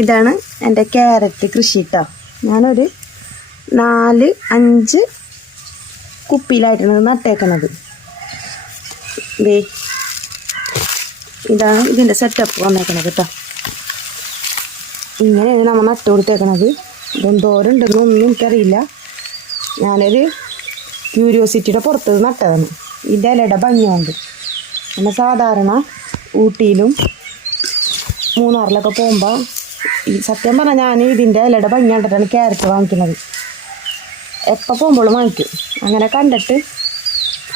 ഇതാണ് എൻ്റെ ക്യാരറ്റ് കൃഷി കേട്ടോ. ഞാനൊരു 4-5 കുപ്പിയിലായിട്ടാണ് നട്ടേക്കണത്. ഇതാണ് ഇതിൻ്റെ സെറ്റപ്പ് വന്നേക്കണത് കേട്ടോ. ഇങ്ങനെയാണ് നമ്മൾ നട്ട് കൊടുത്തേക്കണത്. ഇതെന്തോരം ഉണ്ടെന്നൊന്നും എനിക്കറിയില്ല. ഞാനൊരു ക്യൂരിയോസിറ്റിയുടെ പുറത്ത് നട്ടതാണ്. ഇതിൻ്റെ ഇലയുടെ ഭംഗിയുണ്ട്. നമ്മൾ സാധാരണ ഊട്ടിയിലും മൂന്നാറിലൊക്കെ പോകുമ്പോൾ സത്യം പറഞ്ഞാൽ ഞാൻ ഇതിൻ്റെ ഇലയുടെ ഭംഗി കണ്ടിട്ടാണ് ക്യാരറ്റ് വാങ്ങിക്കുന്നത്. എപ്പോൾ പോകുമ്പോഴും വാങ്ങിക്കും. അങ്ങനെ കണ്ടിട്ട്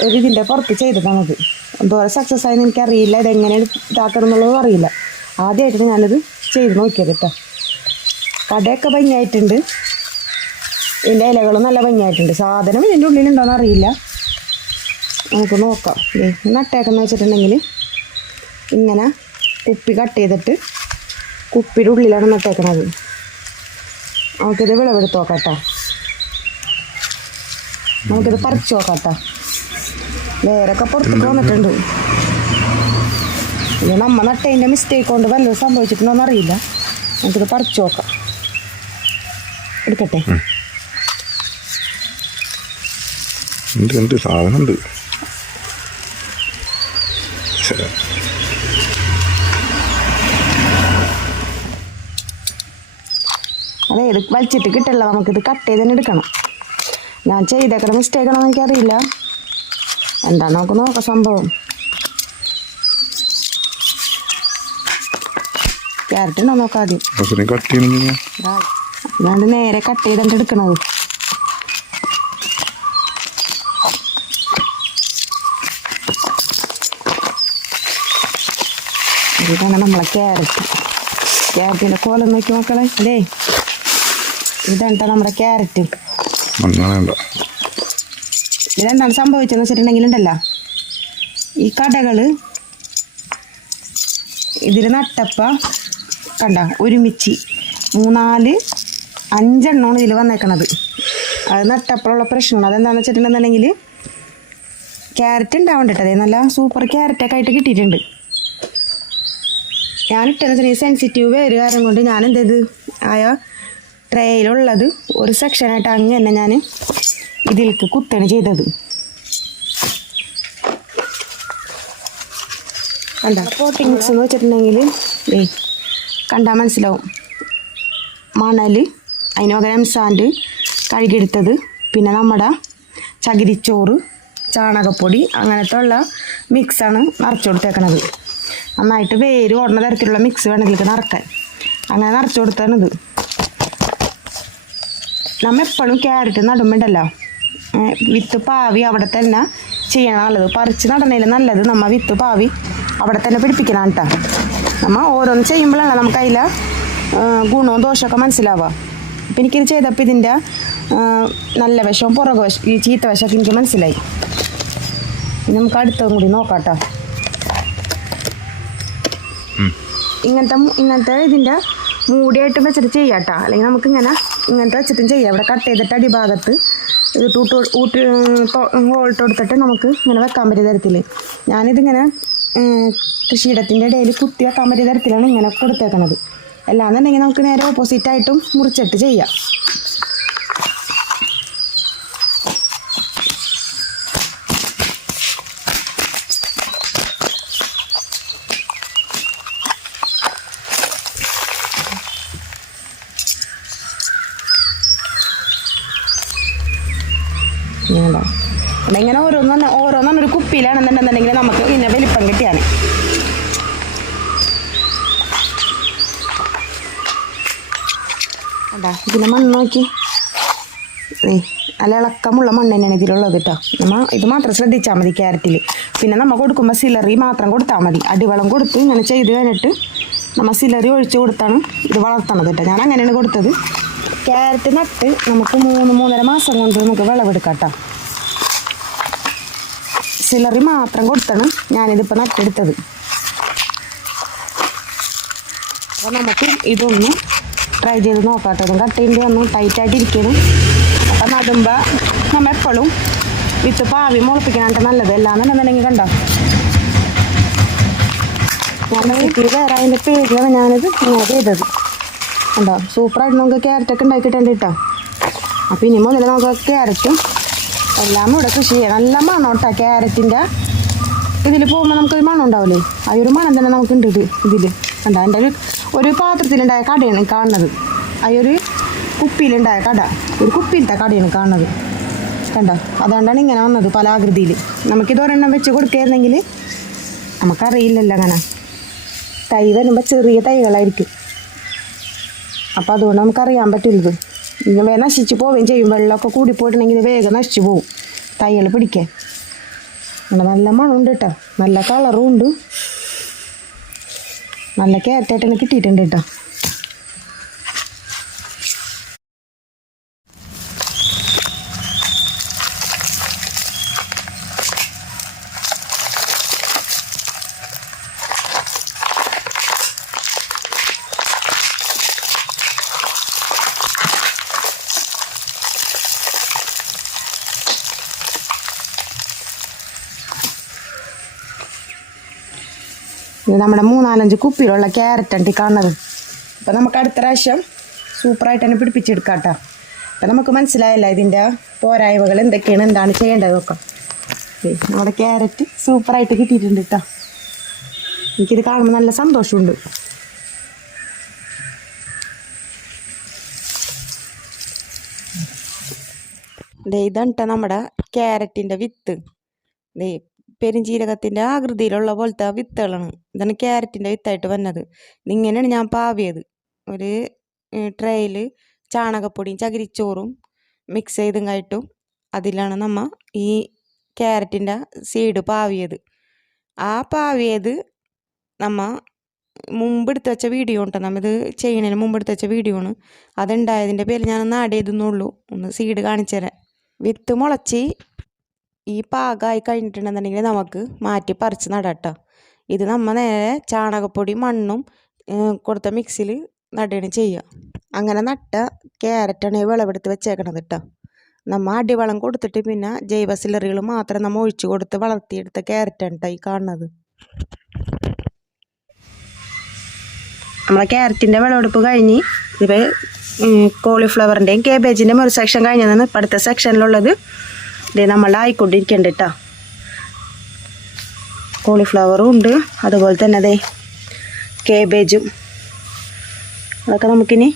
ഒരു ഇതിൻ്റെ പുറത്ത് ചെയ്തതാണത്. എന്തോരം സക്സസ് ആയെന്ന് എനിക്കറിയില്ല. ഇതെങ്ങനെ ഇതാക്കണം എന്നുള്ളത് അറിയില്ല. ആദ്യമായിട്ടാണ് ഞാനത് ചെയ്ത് നോക്കിയത് കേട്ടോ. കടയൊക്കെ ഭംഗിയായിട്ടുണ്ട്. ഇതിൻ്റെ ഇലകളും നല്ല ഭംഗിയായിട്ടുണ്ട്. സാധനം ഇതിൻ്റെ ഉള്ളിലുണ്ടോയെന്ന് അറിയില്ല. നമുക്ക് നോക്കാം. നട്ടേക്കെന്ന് വെച്ചിട്ടുണ്ടെങ്കിൽ ഇങ്ങനെ കുപ്പി കട്ട് ചെയ്തിട്ട് കുപ്പിയുടെ ഉള്ളിലാണ് നട്ടേക്കണത്. നമുക്കിത് വിളവെടുത്ത് നോക്കാം കേട്ടോ. നമുക്കിത് പറിച്ച് നോക്കാം കേട്ടോ. വേറൊക്കെ പുറത്തേക്ക് വന്നിട്ടുണ്ട്. ഇത് നമ്മ നട്ടതിൻ്റെ മിസ്റ്റേക്ക് കൊണ്ട് വല്ലതും സംഭവിച്ചിട്ടുണ്ടോയെന്ന് അറിയില്ല. നമുക്കിത് പറിച്ച് നോക്കാം. എടുക്കട്ടെ. സാധനമുണ്ട്. അതെ, ഇത് വലിച്ചിട്ട് കിട്ടില്ല. നമുക്കിത് കട്ട് ചെയ്ത് തന്നെ എടുക്കണം. ഞാൻ ചെയ്തേക്കണ മിസ്റ്റേക്കാണെന്ന് എനിക്കറിയില്ല. എന്താ നമുക്ക് നോക്കാം സംഭവം. ക്യാരറ്റ് ഉണ്ടോ നോക്കാം ആദ്യം. ഞാൻ നേരെ കട്ട് ചെയ്തിട്ട് എടുക്കണത്. ഇതാണ് നമ്മളെ ക്യാരറ്റിൻ്റെ കോലം നോക്കി മക്കളെ. അല്ലേ, ഇതാണ് നമ്മുടെ ക്യാരറ്റ്. ഇതെന്താണ് സംഭവിച്ചതെന്ന് വെച്ചിട്ടുണ്ടെങ്കിലുണ്ടല്ലോ, ഈ കടകൾ ഇതിൽ നട്ടപ്പ കണ്ട ഒരുമിച്ച് 3-4-5 എണ്ണമാണ് ഇതിൽ വന്നേക്കണത്. അത് നട്ടപ്പോഴുള്ള പ്രശ്നമാണ്. അതെന്താണെന്ന് വെച്ചിട്ടുണ്ടെന്നുണ്ടെങ്കിൽ ക്യാരറ്റ് ഉണ്ടാവേണ്ടിട്ട് അതേ നല്ല സൂപ്പർ ക്യാരറ്റൊക്കെ ആയിട്ട് കിട്ടിയിട്ടുണ്ട്. ഞാനിട്ടെന്ന് സെൻസിറ്റീവ് വേര് കാരണം കൊണ്ട് ഞാൻ എന്ത് ചെയ്ത് ട്രേയിലുള്ളത് ഒരു സെക്ഷനായിട്ട് അങ്ങ് തന്നെ ഞാൻ ഇതിലേക്ക് കുത്താണ് ചെയ്തത്. കണ്ട പോട്ടിംഗ് മിക്സ് എന്ന് വെച്ചിട്ടുണ്ടെങ്കിൽ കണ്ടാൽ മനസ്സിലാവും. മണൽ, അതിന് പകരം സാൻഡ് കഴുകിയെടുത്തത്, പിന്നെ നമ്മുടെ ചകിരിച്ചോറ്, ചാണകപ്പൊടി, അങ്ങനത്തെ ഉള്ള മിക്സാണ് നിറച്ചു കൊടുത്തേക്കണത്. നന്നായിട്ട് വേര് ഓടുന്ന തരത്തിലുള്ള മിക്സ് വേണം ഇതിലേക്ക് നിറക്കാൻ. അങ്ങനെ നിറച്ചു കൊടുത്താണിത്. നമ്മൾ എപ്പോഴും ക്യാരറ്റ് നടുമ്പോണ്ടല്ലോ വിത്ത് പാവി അവിടെ തന്നെ ചെയ്യണം നല്ലത്. പറിച്ച് നടന്നതിൽ നല്ലത് നമ്മൾ വിത്ത് പാവി അവിടെ തന്നെ പിടിപ്പിക്കണം കേട്ടോ. നമ്മൾ ഓരോന്ന് ചെയ്യുമ്പോഴാണ് നമുക്ക് അതിൽ ഗുണവും ദോഷമൊക്കെ മനസ്സിലാവുക. അപ്പം എനിക്കിത് ചെയ്തപ്പോൾ ഇതിൻ്റെ നല്ല വശവും പുറകു വശം, ഈ ചീത്ത വശമൊക്കെ എനിക്ക് മനസ്സിലായി. ഇനി നമുക്ക് അടുത്തതും കൂടി നോക്കാം കേട്ടോ. ഇങ്ങനത്തെ ഇതിൻ്റെ മൂടിയായിട്ട് വെച്ചിട്ട് ചെയ്യാം കേട്ടോ. അല്ലെങ്കിൽ നമുക്ക് ഇങ്ങനത്തെ വെച്ചിട്ടും ചെയ്യാം. ഇവിടെ കട്ട് ചെയ്തിട്ട് അടിഭാഗത്ത് ഇത് ഹോൾട്ട് കൊടുത്തിട്ട് നമുക്ക് ഇങ്ങനെ വെക്കാൻ പറ്റിയ തരത്തിൽ. ഞാനിതിങ്ങനെ കൃഷിയിടത്തിൻ്റെ ഇടയിൽ കുത്തി വെക്കാൻ പറ്റിയ തരത്തിലാണ് ഇങ്ങനെ കൊടുത്തേക്കണത്. അല്ലാന്നുണ്ടെങ്കിൽ നമുക്ക് നേരെ ഓപ്പോസിറ്റായിട്ടും മുറിച്ചിട്ട് ചെയ്യാം. ഇങ്ങനെ ഓരോന്നൊരു കുപ്പിയിലാണെന്നുണ്ടെന്നുണ്ടെങ്കിൽ നമുക്ക് പിന്നെ വലിപ്പം കിട്ടിയാണ്. അതാ ഇതിൻ്റെ മണ്ണ് നോക്കി, നല്ല ഇളക്കമുള്ള മണ്ണ് തന്നെയാണ് ഇതിലുള്ളത് കേട്ടോ. ഇത് മാത്രം ശ്രദ്ധിച്ചാൽ മതി ക്യാരറ്റിൽ. പിന്നെ നമ്മൾ കൊടുക്കുമ്പോൾ സിലറി മാത്രം കൊടുത്താൽ മതി. അടിവളം കൊടുത്ത് ഇങ്ങനെ ചെയ്ത് കഴിഞ്ഞിട്ട് നമ്മൾ സിലറി ഒഴിച്ച് കൊടുത്താണ് ഇത് വളർത്തണത് കേട്ടോ. ഞാൻ അങ്ങനെയാണ് കൊടുത്തത്. ക്യാരറ്റ് നട്ട് നമുക്ക് 3-3.5 മാസം കൊണ്ട് നമുക്ക് വിളവെടുക്കാം കേട്ടോ. സിലറി മാത്രം കൊടുത്താണ് ഞാനിതിപ്പോൾ നട്ടെടുത്തത്. അപ്പോൾ നമുക്ക് ഇതൊന്ന് ട്രൈ ചെയ്ത് നോക്കാം കേട്ടോ. ഇതും കട്ട് ചെയ്യുമ്പോൾ ഒന്ന് ടൈറ്റായിട്ടിരിക്കണം. അപ്പം നടുമ്പോൾ നമ്മൾ എപ്പോഴും വിത്ത് പാവി മുളപ്പിക്കാനായിട്ട് നല്ലത്. എല്ലാന്നുണ്ടെന്നുണ്ടെങ്കിൽ കണ്ടോ, ഞാൻ വേറെ അതിൻ്റെ പേരിലാണ് ഞാനിത് ഇങ്ങനെ ചെയ്തത്. ഉണ്ടോ സൂപ്പറായിട്ട് നമുക്ക് ക്യാരറ്റൊക്കെ ഉണ്ടാക്കിയിട്ടുണ്ട് കേട്ടോ. അപ്പോൾ ഇനി മുതൽ നമുക്ക് ക്യാരറ്റും എല്ലാം ഇവിടെ കൃഷി ചെയ്യാം. നല്ല മണം കേട്ടോ ക്യാരറ്റിൻ്റെ ഇതിൽ പോകുമ്പോൾ നമുക്കൊരു മണം ഉണ്ടാവില്ലേ, ആ ഒരു മണം തന്നെ നമുക്കുണ്ട് ഇതിൽ കണ്ടോ. എൻ്റെ ഒരു പാത്രത്തിലുണ്ടായ കടയാണ് കാണുന്നത്, ആ ഒരു കുപ്പിയിലുണ്ടായ കട, ഒരു കുപ്പിയിലത്തെ കടയാണ് കാണുന്നത് കണ്ടോ. അതുകൊണ്ടാണ് ഇങ്ങനെ വന്നത് പല ആകൃതിയിൽ. നമുക്കിത് ഒരെണ്ണം വെച്ച് കൊടുക്കുകയായിരുന്നെങ്കിൽ നമുക്കറിയില്ലല്ലോ അങ്ങനെ. തൈ വരുമ്പോൾ ചെറിയ തൈകളായിരിക്കും, അപ്പോൾ അതുകൊണ്ട് നമുക്കറിയാൻ പറ്റില്ലത്. ഇങ്ങനെ നശിച്ച് പോവുകയും ചെയ്യും, വെള്ളമൊക്കെ കൂടിപ്പോയിട്ടുണ്ടെങ്കിൽ വേഗം നശിച്ച് പോവും തൈകൾ പിടിക്കാൻ. നല്ല മണമുണ്ട് കേട്ടോ, നല്ല കളറും ഉണ്ട്, നല്ല ക്യാരറ്റായിട്ട് തന്നെ കിട്ടിയിട്ടുണ്ട് കേട്ടോ. ഇത് നമ്മുടെ 3-4 കുപ്പിയിലുള്ള ക്യാരറ്റാണ് കാണുന്നത്. അപ്പോൾ നമുക്ക് അടുത്ത പ്രാവശ്യം സൂപ്പറായിട്ട് തന്നെ പിടിപ്പിച്ചെടുക്കാം കേട്ടോ. അപ്പം നമുക്ക് മനസ്സിലായല്ലോ ഇതിൻ്റെ പോരായ്മകൾ എന്തൊക്കെയാണ്, എന്താണ് ചെയ്യേണ്ടതൊക്കെ. നമ്മുടെ ക്യാരറ്റ് സൂപ്പറായിട്ട് കിട്ടിയിട്ടുണ്ട് കേട്ടോ. എനിക്കിത് കാണുമ്പോൾ നല്ല സന്തോഷമുണ്ട്. ഇതാണ് കേട്ടോ നമ്മുടെ ക്യാരറ്റിൻ്റെ വിത്ത്. പെരുംജീരകത്തിൻ്റെ ആകൃതിയിലുള്ള പോലത്തെ വിത്തുകളാണ്. ഇതാണ് ക്യാരറ്റിൻ്റെ വിത്തായിട്ട് വന്നത്. ഇതിങ്ങനെയാണ് ഞാൻ പാവിയത്. ഒരു ട്രേയിൽ ചാണകപ്പൊടിയും ചകിരിച്ചോറും മിക്സ് ചെയ്തും കഴിട്ടും അതിലാണ് നമ്മൾ ഈ ക്യാരറ്റിൻ്റെ സീഡ് പാവിയത്. ആ പാവിയത് നമ്മൾ മുമ്പെടുത്ത് വെച്ച വീഡിയോ ഉണ്ട്, നമ്മിത് ചെയ്യുന്നതിന് മുമ്പെടുത്ത് വെച്ച വീഡിയോ ആണ്. അതുണ്ടായതിൻ്റെ പേര് ഞാനൊന്ന് ആഡ് ചെയ്തെന്നുള്ളൂ, ഒന്ന് സീഡ് കാണിച്ചു തരാം. വിത്ത് മുളച്ച് ഈ പാകമായി കഴിഞ്ഞിട്ടുണ്ടെന്നുണ്ടെങ്കിൽ നമുക്ക് മാറ്റി പറിച്ച് നടാട്ടോ. ഇത് നമ്മൾ നേരെ ചാണകപ്പൊടി മണ്ണും കൊടുത്ത മിക്സിൽ നടുകയാണ് ചെയ്യുക. അങ്ങനെ നട്ട ക്യാരറ്റാണ് വിളവെടുത്ത് വെച്ചേക്കണത് കേട്ടോ. നമ്മൾ അടിവളം കൊടുത്തിട്ട് പിന്നെ ജൈവ സിലറികൾ മാത്രം നമ്മൾ ഒഴിച്ചു കൊടുത്ത് വളർത്തിയെടുത്ത ക്യാരറ്റാണ് കേട്ടോ ഈ കാണുന്നത്. നമ്മളെ ക്യാരറ്റിൻ്റെ വിളവെടുപ്പ് കഴിഞ്ഞ് ഇപ്പോൾ കോളിഫ്ലവറിൻ്റെയും കേബേജിൻ്റെയും ഒരു സെക്ഷൻ കഴിഞ്ഞതാണ്. ഇപ്പം അടുത്ത സെക്ഷനിലുള്ളത് ഇത് നമ്മൾ ആയിക്കൊണ്ടിരിക്കുന്നുണ്ട് കേട്ടോ. കോളിഫ്ലവറും ഉണ്ട്, അതുപോലെ തന്നെ അതെ കേബേജും അതൊക്കെ നമുക്കിനി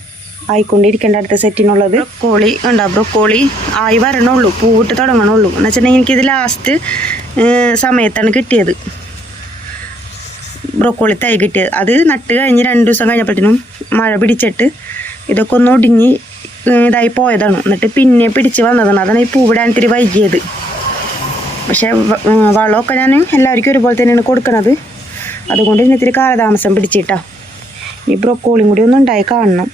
ആയിക്കൊണ്ടിരിക്കേണ്ട അടുത്ത സെറ്റിനുള്ളത്. ബ്രൊക്കോളി ഉണ്ടോ, ബ്രൊക്കോളി ആയി വരണുള്ളൂ, പൂവിട്ട് തുടങ്ങണുള്ളൂ. എന്ന് വെച്ചിട്ടുണ്ടെങ്കിൽ എനിക്കിത് ലാസ്റ്റ് സമയത്താണ് കിട്ടിയത്, ബ്രൊക്കോളി തൈ കിട്ടിയത്. അത് നട്ട് കഴിഞ്ഞ് 2 ദിവസം കഴിഞ്ഞപ്പോഴത്തേനും മഴ പിടിച്ചിട്ട് ഇതൊക്കെ ഒന്ന് ഒടിഞ്ഞ് ഇതായി പോയതാണ്. എന്നിട്ട് പിന്നെ പിടിച്ച് വന്നതാണ്. അതാണ് ഈ പൂവിടാൻ ഇത്തിരി വൈകിയത്. പക്ഷേ വളമൊക്കെ ഞാൻ എല്ലാവർക്കും ഒരുപോലെ തന്നെയാണ് കൊടുക്കുന്നത്, അതുകൊണ്ട് ഇന്ന് ഇത്തിരി കാലതാമസം പിടിച്ചിട്ടാ. ഈ ബ്രൊക്കോളിയും കൂടി ഒന്നും ഉണ്ടായി കാണണം.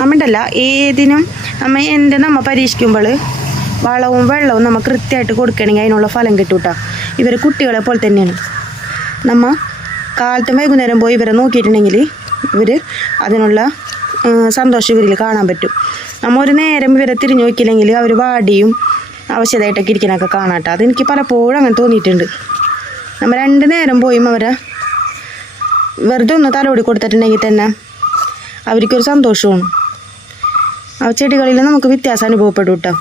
നമ്മണ്ടല്ല ഏതിനും നമ്മൾ പരീക്ഷിക്കുമ്പോൾ വളവും വെള്ളവും നമ്മൾ കൃത്യമായിട്ട് കൊടുക്കണമെങ്കിൽ അതിനുള്ള ഫലം കിട്ടും കേട്ടോ. ഇവർ കുട്ടികളെ പോലെ തന്നെയാണ്. നമ്മൾ കാലത്തും വൈകുന്നേരം പോയി ഇവരെ നോക്കിയിട്ടുണ്ടെങ്കിൽ ഇവർ അതിനുള്ള സന്തോഷം ഇവരിൽ കാണാൻ പറ്റും. നമ്മൾ ഒരു നേരം ഇവരെ തിരിഞ്ഞു നോക്കിയില്ലെങ്കിൽ അവർ വാടിയും ആവശ്യമായിട്ടൊക്കെ ഇരിക്കാനൊക്കെ കാണാം കേട്ടോ. അതെനിക്ക് പലപ്പോഴും അങ്ങനെ തോന്നിയിട്ടുണ്ട്. നമ്മൾ 2 നേരം പോയും അവരെ വെറുതെ ഒന്ന് തലോടി കൊടുത്തിട്ടുണ്ടെങ്കിൽ തന്നെ അവർക്കൊരു സന്തോഷമാണ്. ആ ചെടികളിൽ നമുക്ക് വ്യത്യാസം അനുഭവപ്പെടും കേട്ടോ.